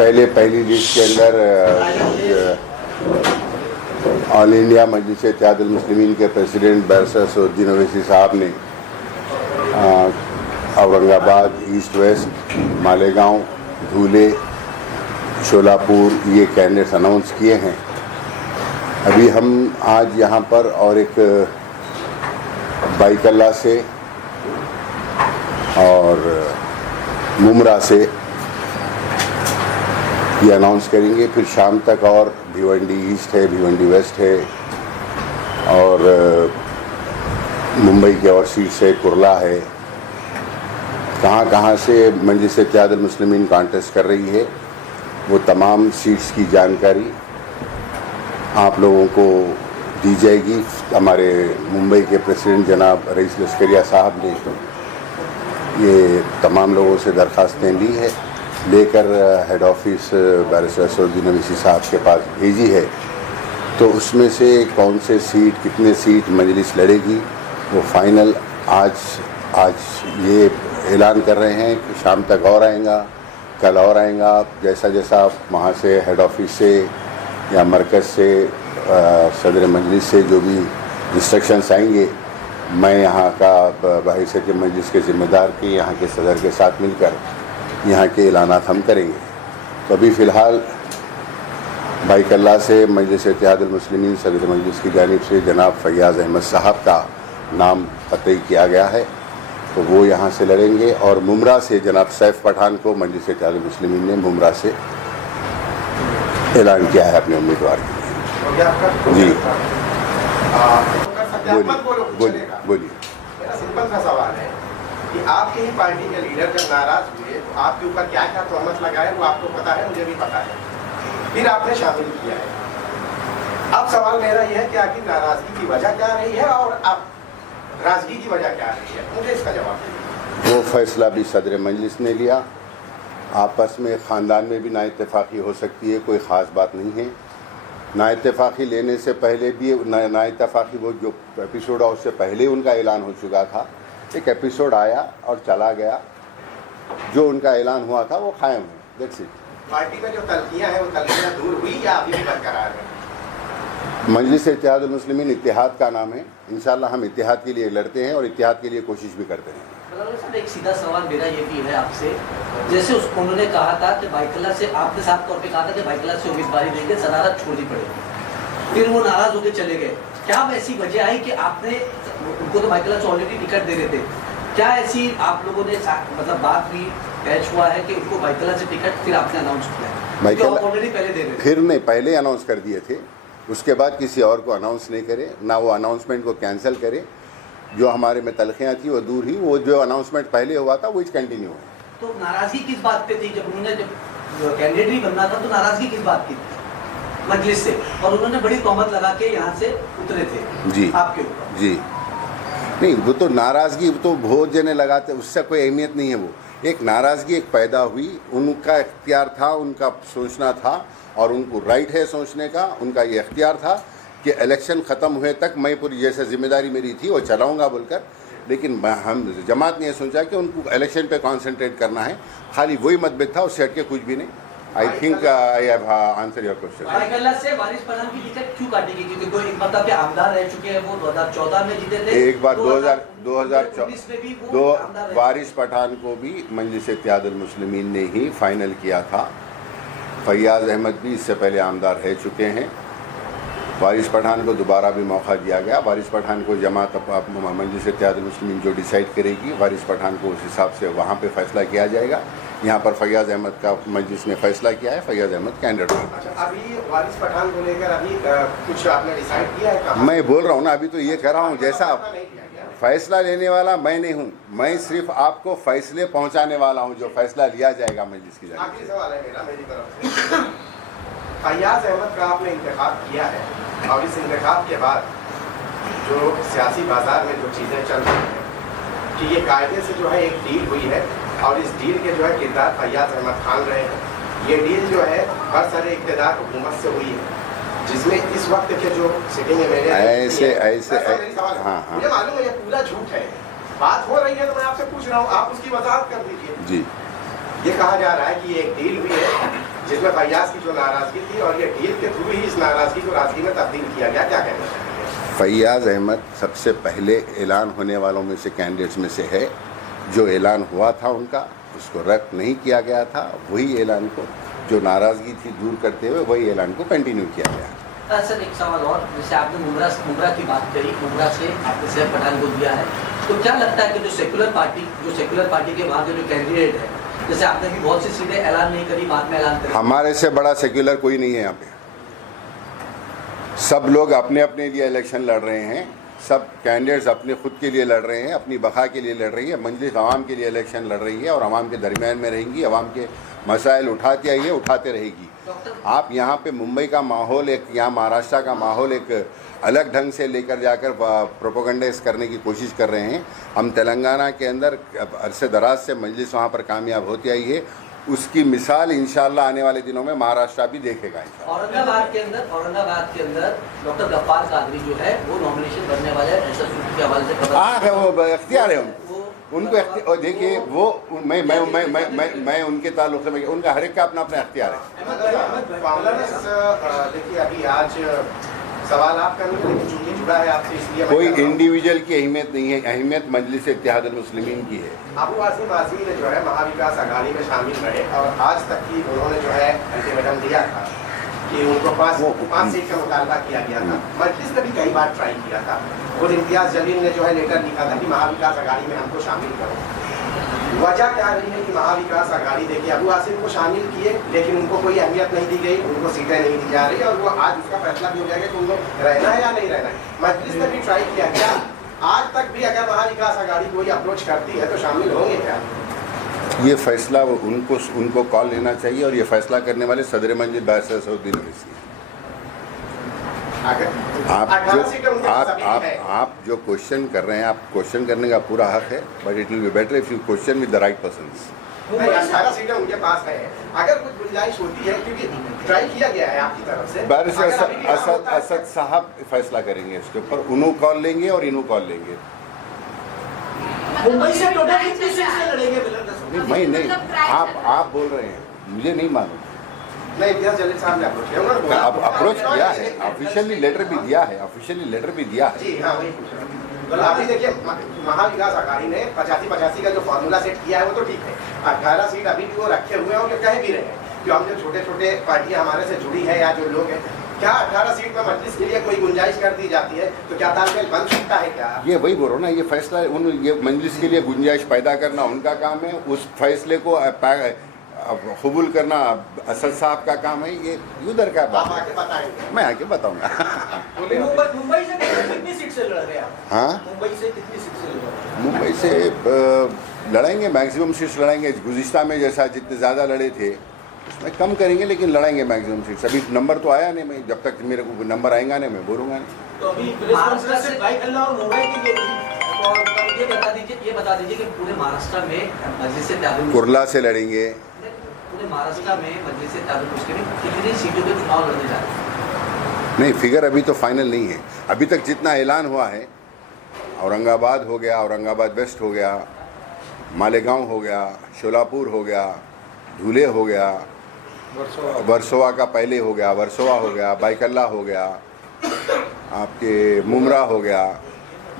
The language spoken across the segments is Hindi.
पहली लिस्ट के अंदर ऑल इंडिया मजलिस इत्तेहादुल मुस्लिमीन के प्रेसिडेंट बैरिस्टर असदुद्दीन ओवैसी साहब ने औरंगाबाद, ईस्ट वेस्ट, मालेगांव, धुले, शोलापुर ये कैंडिडेट्स अनाउंस किए हैं। अभी हम आज यहाँ पर और एक बाइकल्ला से और मुमरा से ये अनाउंस करेंगे। फिर शाम तक और भिवंडी ईस्ट है, भिवंडी वेस्ट है और मुंबई के और सीट से कुरला है। कहाँ से मजलिस इत्तेहादुल मुस्लिमीन कॉन्टेस्ट कर रही है वो तमाम सीट्स की जानकारी आप लोगों को दी जाएगी। हमारे मुंबई के प्रेसिडेंट जनाब रईस लश्करिया साहब ने ये तमाम लोगों से दरख्वास्तें ली है, लेकर head office barrister Asaduddin Owaisi साहब के पास भेजी है। तो उसमें से कौन से सीट, कितने सीट मजलिस लड़ेगी वो फाइनल आज ये ऐलान कर रहे हैं कि शाम तक और आएगा, कल और आएगा। जैसा जैसा वहाँ से हेड ऑफिस से या मरकज़ से सदर मजलिस से जो भी इंस्ट्रक्शंस आएंगे, मैं यहाँ का बहैसियत मजलिस के ज़िम्मेदार की यहाँ के सदर के साथ मिलकर यहाँ के ऐलानात हम करेंगे। तो अभी फ़िलहाल बाइकल्ला से मजलिस इत्तेहादुल मुस्लिमीन सदर मजलिस की जानिब से जनाब फैयाज़ अहमद साहब का नाम तय किया गया है, तो वो यहाँ से लड़ेंगे। और मुमरा से जनाब सैफ पठान को मजलिस इत्तेहादुल मुस्लिमीन ने मुमरा से ऐलान किया है अपने उम्मीदवार के लिए। जी बोलिए। मेरा सिंपल सा सवाल है कि आपकी ही पार्टी के लीडर जब नाराज हुए तो आपके ऊपर क्या क्या तोहमत लगाए वो आपको पता है, मुझे भी पता है, फिर आपने शामिल किया है। अब सवाल मेरा यह है कि आखिर नाराजगी की वजह क्या रही है और अब नाराजगी की वजह क्या रही है, मुझे इसका जवाब दीजिए। वो फैसला भी सदर मजलिस ने लिया। आपस में ख़ानदान में भी नाइत्तेफाकी हो सकती है, कोई ख़ास बात नहीं है। नाइत्तेफाकी लेने से पहले भी नाइत्तेफाकी वो जो एपिसोड है उससे पहले उनका ऐलान हो चुका था। एक एपिसोड आया और चला गया, जो उनका ऐलान हुआ था वो कायम है। That's it. पार्टी में जो तल्खियाँ हैं वो तल्खियाँ दूर हुई या अभी भी बरकरार है? मजलिस इत्तेहादुल मुस्लिमीन इत्तेहाद का नाम है। इंशाल्लाह हम इत्तेहाद के लिए लड़ते हैं और इत्तेहाद के लिए कोशिश भी करते हैं। एक सीधा सवाल मेरा ये भी है आपसे, जैसे उन्होंने कहा था कि बाइकल्ला से आपने साफ तौर पे कहा था कि बाइकल्ला से उम्मीदवारी देंगे, सदारत छोड़नी पड़ेगी, फिर वो नाराज होकर चले गए। क्या ऐसी वजह आई कि आपने उनको तो बाइकल्ला से ऑलरेडी टिकट दे रहे थे, क्या ऐसी आप लोगों ने मतलब बात भी कैच हुआ है कि उनको बाइकल्ला से टिकट फिर आपने अनाउंस किया? ऑलरेडी पहले दे रहे थे, फिर नहीं, पहले अनाउंस कर दिए थे, उसके बाद किसी और को अनाउंस नहीं करे, ना वो अनाउंसमेंट को कैंसिल करे। जो हमारे में तलखियाँ थी वो दूर ही, वो जो अनाउंसमेंट पहले हुआ था वो कंटिन्यू है। तो नाराजगी किस बात पे थी? जब उन्होंने कैंडिडेट ही बनना था तो नाराजगी किस बात की थी मजलिस से? और उन्होंने बड़ी तोहमत लगा के यहाँ से उतरे थे जी आपके ऊपर। जी नहीं, वो तो नाराज़गी तो बहुत जने लगाते, उससे कोई अहमियत नहीं है। वो एक नाराज़गी एक पैदा हुई, उनका इख्तियार था, उनका सोचना था और उनको राइट है सोचने का। उनका ये इख्तियार था कि इलेक्शन ख़त्म हुए तक मैं पूरी जैसे ज़िम्मेदारी मेरी थी वो चलाऊंगा बोलकर। लेकिन हम जमात ने ये सोचा कि उनको इलेक्शन पे कंसंट्रेट करना है, खाली वही मतभेद था, उससे हटके कुछ भी नहीं। I think I have answer your question. Byculla से वारिस पठान की टिकट क्यों काटेगी? क्योंकि कोई एक मतलब के आमदार रह चुके हैं, वो 2014 में जीते थे, एक बार 2019 में भी वो आमदार रहे। वारिस पठान को भी मजलिस इत्तेहादुल मुस्लिमीन ने ही फाइनल किया था। फैयाज़ अहमद भी इससे पहले आमदार रह चुके हैं। वारिस पठान को दोबारा भी मौका दिया गया। वारिस पठान को जमात मजलिस इत्तेहादुल मुस्लिमीन जो डिसाइड करेगी, वारिस पठान को उस हिसाब से वहाँ पे फैसला किया जाएगा। यहाँ पर फैयाज़ अहमद का मजलिस ने फैसला किया है, फैयाज़ अहमद कैंडिडेट होगा। अच्छा, अभी वारिस पठान को लेकर अभी कुछ आपने डिसाइड किया है? मैं बोल रहा हूँ ना, अभी तो ये कह रहा हूँ, जैसा फैसला लेने वाला मैं नहीं हूँ, मैं सिर्फ आपको फैसले पहुँचाने वाला हूँ, जो फैसला लिया जाएगा मजलिस की जानिब से। आखिरी सवाल है मेरा मेरी तरफ से। फैयाज़ अहमद का आपने इंतखाब किया है और इस इंतखाब के बाद जो सियासी बाजार में जो चीज़ें चल रही हैं कि ये कायदे से जो है एक डील हुई है और इस डील के जो है किरदार फैयाज़ अहमद खान रहे हैं। ये डील जो है बरसरे इक़्तिदार हुकूमत से हुई है, जिसमें इस वक्त के जो सिटिंग एमएलए ऐसे हाँ, मुझे मालूम है ये पूरा झूठ है, बात हो रही है तो मैं आपसे पूछ रहा हूँ, आप उसकी वजाहत कर दीजिए। जी, ये कहा जा रहा है कि एक डील हुई है जिसमें फैयाज की जो नाराजगी थी और ये डील के थ्रू ही इस नाराजगी को राजगी में तब्दील किया गया, क्या कहना चाहिए? फैयाज अहमद सबसे पहले ऐलान होने वालों में से कैंडिडेट्स में से है। जो ऐलान हुआ था उनका, उसको रद्द नहीं किया गया था। वही ऐलान को, जो नाराज़गी थी दूर करते हुए, वही ऐलान को कंटिन्यू किया गया। सर एक सवाल और, जैसे आपने मुमरा की बात करी, मुमरा से आपने सैफ पठान को दिया है, तो क्या लगता है कि जो सेकुलर पार्टी के वहाँ के जो कैंडिडेट है, जैसे आपने भी बहुत सी सीटें ऐलान नहीं करी, बाद में ऐलान करी, हमारे से बड़ा सेक्युलर कोई नहीं है यहाँ पे। सब लोग अपने अपने लिए इलेक्शन लड़ रहे हैं, सब कैंडिडेट्स अपने खुद के लिए लड़ रहे हैं, अपनी बका के लिए लड़ रही है। मजलिस आवाम के लिए इलेक्शन लड़ रही है और आवाम के दरमियान में रहेंगी, आवाम के मसाइल उठाती आई है, उठाते रहेगी। आप यहाँ पे मुंबई का माहौल, एक यहाँ महाराष्ट्र का माहौल एक अलग ढंग से लेकर जाकर प्रोपोगंडाइज करने की कोशिश कर रहे हैं। हम तेलंगाना के अंदर अरसे दराज से मजलिस वहाँ पर कामयाब होती आई है, उसकी मिसाल इंशाल्लाह आने वाले दिनों में महाराष्ट्र भी देखेगा। औरंगाबाद के अंदर डॉक्टर गफ्फार कादरी जो है वो नॉमिनेशन बनने वाले हैं, ऐसा सूत्र के हवाले से है, वो इख्तियार है उनको देखिए, वो मैं उनके ताल्लुक से, उनका हर एक का अपना अपना इख्तियार है। देखिए अभी आज सवाल आपका नहीं, लेकिन चूंकि जुड़ा है आपसे इसलिए कोई इंडिविजुअल की अहमियत नहीं है, अहमियत मजलिस इत्तेहादुल मुस्लिमीन की है। अबू आसिम आज़मी ने जो है महाविकास अघाड़ी में शामिल रहे और आज तक की उन्होंने जो है अल्टीमेटम दिया था कि उनको 5 सीट का मुतालबा किया गया था। मजलिस ने भी कई बार ट्राई किया था, और इम्तियाज़ जलील ने जो है लेटर लिखा था कि महाविकास अघाड़ी में हमको शामिल करो। वजह क्या रही है कि महाविकास अघाड़ी, देखिए अबू आसिम को शामिल किए लेकिन उनको कोई अहमियत नहीं दी गई, उनको सीटें नहीं दी जा रही, और वो आज उसका फैसला भी हो जाएगा कि उनको रहना है या नहीं रहना है। मजलिस ने भी ट्राई किया, क्या आज तक भी अगर महाविकास अघाड़ी कोई अप्रोच करती है तो शामिल होंगे क्या? ये फैसला उनको कॉल लेना चाहिए, और ये फैसला करने वाले सदर मंजिल बादशाह असदुद्दीन ओवैसी। आप जो क्वेश्चन कर रहे हैं, आप क्वेश्चन करने का पूरा हक है, but it will be better if you question with the right persons. 18 सीटें उनके पास है, अगर कुछ गुंजाइश होती है, क्योंकि ट्राई किया गया है आपकी तरफ से, बैरिस्टर असद साहब फैसला करेंगे इसके ऊपर, उन्हों कॉल लेंगे और इन्हों कॉल लेंगे। मुंबई से टोटल कितनी सीट से लड़ेंगे? मैं नहीं, आप बोल रहे हैं, मुझे नहीं मालूम। नहीं, इम्तियाज़ जलील साहब ने अप्रोच किया है, ऑफिशियली लेटर भी दिया है, जी हाँ, वही पूछ रहा हूँ। तो अभी देखिए महाविकास अघाड़ी ने 85-85 का जो फॉर्मूला सेट किया है वो तो ठीक है, 18 सीट अभी भी वो रखे हुए हैं और ये कह भी रहे हैं कि हम जो छोटे पार्टियां हमारे से जुड़ी है या जो लोग हैं, क्या 18 सीट में मजलिस के लिए कोई गुंजाइश कर दी जाती है तो क्या तालमेल बन सकता है क्या? ये वही बोल रहा हूँ ना, ये फैसला ये मजलिस के लिए गुंजाइश पैदा करना उनका काम है, उस फैसले को कबूल करना असद साहब का काम है। ये उधर का बात आप आके बताएंगे? मैं आके बताऊंगा। मुंबई से कितनी सीट से लड़ रहे हैं आप? हाँ, मुंबई से कितनी सीट से लड़ रहे हैं? मुंबई से लड़ेंगे, मैक्सिमम सीट्स लड़ेंगे। गुज़िश्ता में जैसा जितने ज़्यादा लड़े थे उसमें कम करेंगे, लेकिन लड़ेंगे मैक्सिमम सीट्स। अभी नंबर तो आया नहीं, मैं जब तक मेरे को नंबर आएगा नहीं मैं बोलूँगा नहीं। तो अभी महाराष्ट्र से बाइकल्ला और मुंबई के ये बता दीजिए कि पूरे महाराष्ट्र में मजलिस इत्तेहादुल कुर्ला से लड़ेंगे। पूरे महाराष्ट्र में मजलिस इत्तेहादुल मुस्लिमीन कितनी सीटों पे चुनाव लड़ने जा रहे हैं? नहीं, फिगर अभी तो फाइनल नहीं है। अभी तक जितना ऐलान हुआ है, औरंगाबाद हो गया, औरंगाबाद वेस्ट हो गया, मालेगांव हो गया, शोलापुर हो गया, धुले हो गया, वर्सोवा का पहले हो गया, वर्सोवा हो गया, बाइकल्ला हो गया, आपके मुमरा हो गया,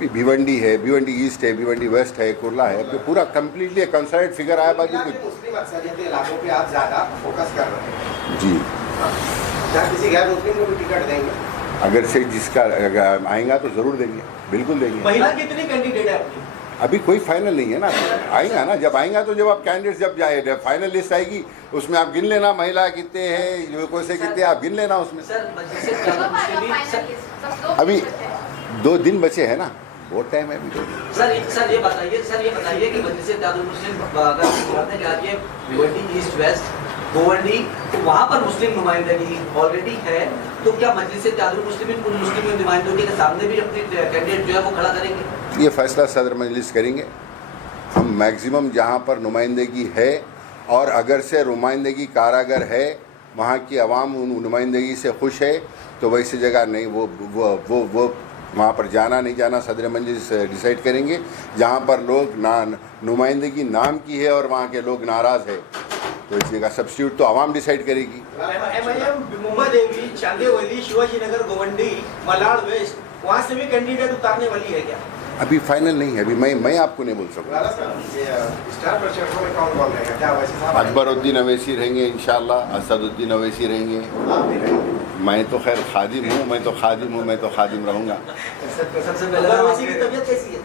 भिवंडी है, भिवंडी ईस्ट है, भिवंडी वेस्ट है, कुर्ला है। तो पूरा कंप्लीटली कंसर्ट फिगर आया बाकी कुछ। मुस्लिम अक्सरियती इलाकों पे आप ज़्यादा फोकस कर रहे हैं जी। क्या किसी गैर मुस्लिम को भी टिकट देंगे? अगर से जिसका आएगा तो ज़रूर देंगे, बिल्कुल देंगे। महिला कितनी कैंडिडेट है आपकी? अभी कोई फाइनल नहीं है ना, आएगा ना, जब आएगा तो जब आप कैंडिडेट जब जाए फाइनल लिस्ट आएगी उसमें आप गिन लेना महिला कितने हैं, युवकों से कितने, आप गिन लेना उसमें। अभी 2 दिन बचे हैं ना, बहुत टाइम है अभी 2 दिन। सर ये बताइए कि मजलिस इत्तेहादुल मुस्लिमीन अगर क्या है भिवंडी ईस्ट वेस्ट गोवंडी, तो वहाँ पर मुस्लिम नुमाइंदगी ऑलरेडी है, तो क्या मजलिस इत्तेहादुल मुस्लिमीन उन मुस्लिम नुमाइंदगी के सामने भी अपने कैंडिडेट जो है वो खड़ा करेंगे? ये फैसला सदर मजलिस करेंगे। हम मैक्सिमम जहाँ पर नुमाइंदगी है, और अगर से नुमाइंदगी कारागर है, वहाँ की आवाम उन नुमाइंदगी से खुश है, तो वैसी जगह नहीं वो वहाँ पर जाना नहीं जाना सदर मजलिस डिसाइड करेंगे। जहाँ पर लोग नुमाइंदगी नाम की है और वहाँ के लोग नाराज़ है, तो इस जगह सब्स्टिट्यूट तो आवाम डिसाइड करेगी। MIM मुंबादेवी, चांदेवली, शिवाजीनगर, गोवंडी, मलाड वेस्ट, वहाँ से भी कैंडिडेट उतारने वाली है क्या? अभी फाइनल नहीं है, अभी मैं आपको नहीं बोल सकूँगा। लाला साहब, ये स्टार प्रचारकों में कौन कौन रहेगा? क्या वैसे साहब अकबरुद्दीन अवैसी रहेंगे इंशाल्लाह, असदुद्दीन अवैसी रहेंगे। आप भी रहेंगे? मैं तो खैर खादिम हूँ, मैं तो खादिम रहूँगा सबसे पहले अगर हम वैसी की आपके- तबीयत कैसी है?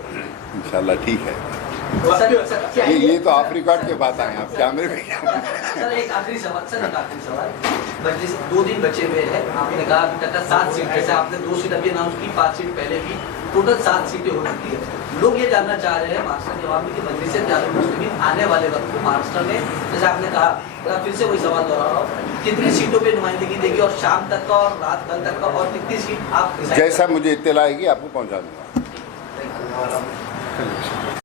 इंशाल्लाह। ठीक है, सर, ये तो ऑफ रिकॉर्ड के बात आए आप कैमरे में क्या? सर एक आखिरी सवाल, मजलिस 2 दिन बचे हुए हैं, आपने कहा अभी तक का 7 सीट, जैसे आपने 2 सीट अभी अनाउंस की, 5 सीट पहले की, टोटल 7 सीटें हो चुकी है। लोग ये जानना चाह रहे हैं महाराष्ट्र के अवामी की मजलिस इत्तेहादुल मुस्लिमीन आने वाले वक्त को महाराष्ट्र में, जैसे आपने कहा, मैं फिर से वही सवाल दोहरा रहा हूँ, कितनी सीटों पे नुमाइंदगी देगी और शाम तक का और रात कल तक का, और कितनी सीट आप जैसा मुझे इत्तला आएगी आपको पहुँचा दूँगा। धन्यवाद।